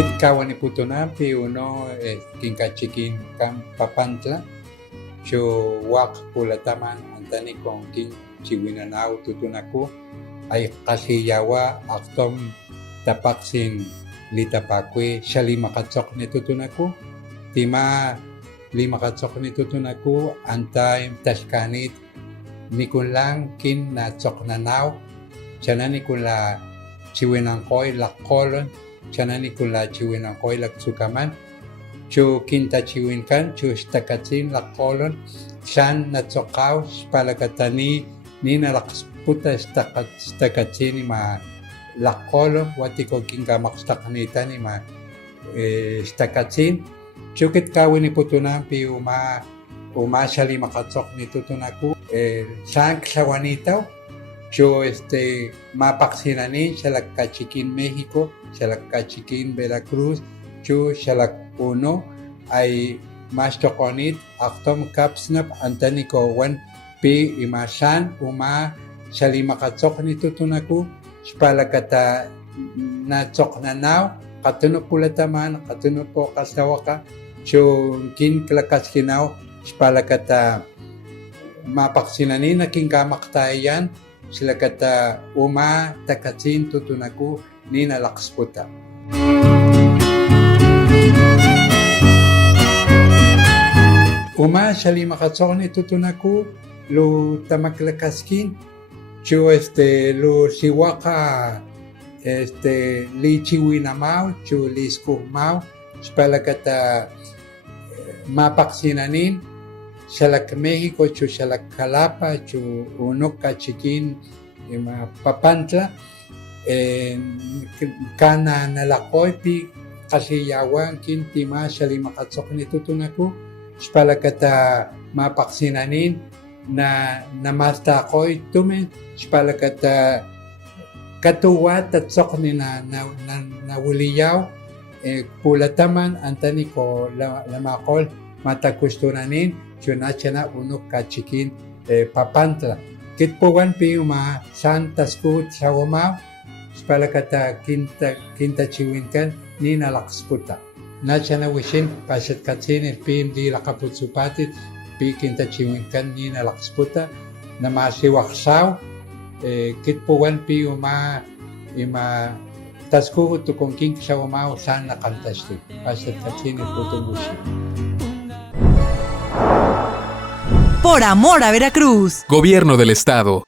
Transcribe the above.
Kitkawan iputunapi uno kinkachikin kan papantla cho wak pulataman antani con kin chiwinanaw tutunaku ay kasiyawa aktom tapaksin litapakwi siya limakatsok ni tutunaku tima limakatsok ni tutunaku antay taskanit nikun lang kin natsok nanaw siya na nikula chiwinangkoy lakkolon siya na nikula chiwinangkoy laksukaman chu kinta chiwinkan chu stakatsin lakkolon siyan natsokaw palakatani ni nalakasputa stakatsin ma lakkolon watiko kinkamakstakanita ni ma stakatsin chu kitkawin ni putunan pi uma siya limakatsok ni tutunaku siyan ksawanitaw chu mapaksinanin siya lagkachikin Mexico siya lagkachikin Veracruz chu siya uno ay mas tokonit aktom kapsnap antaniko wan pi imasan uma siya limakatsok ni tutunaku spalakata natsok nanaw katuno pulataman katuno po kasawaka chu kin klakaskinaw spalakata mapaksinanin na kinkamaktayan sila kata uma takatsin tutunaku ni nalaksputa. Uma siya limakatsok ni tutunaku lo tamaklakaskin chu lo siwaka li chiwinamaw chu liskumaw spalakata mapaksinanin siya Mexico chu siya Jalapa chu unok kachikin papantla kana nalakoy pi kasiyawan kin tima siya limakatsok ni tutunaku spalakata mapaksinanin na namastakoy tumen spalakata katuwa tatsok ni nawuliyaw pulataman antani ko lamakol matakustunanin chunachana unok kachikin papantla kitpuwan pi uma santas kut sawamaw spalakata kinta chiwinkan ni nalaksputa nachana wishin pasat katsin PMD lakaputsupatit pi kinta chiwinkan ni nalaksputa na masiwaksaw kitpuwan pi uma tasku tukong king sawamaw san nakantastu pasat katsin putubushi. Por amor a Veracruz. Gobierno del Estado.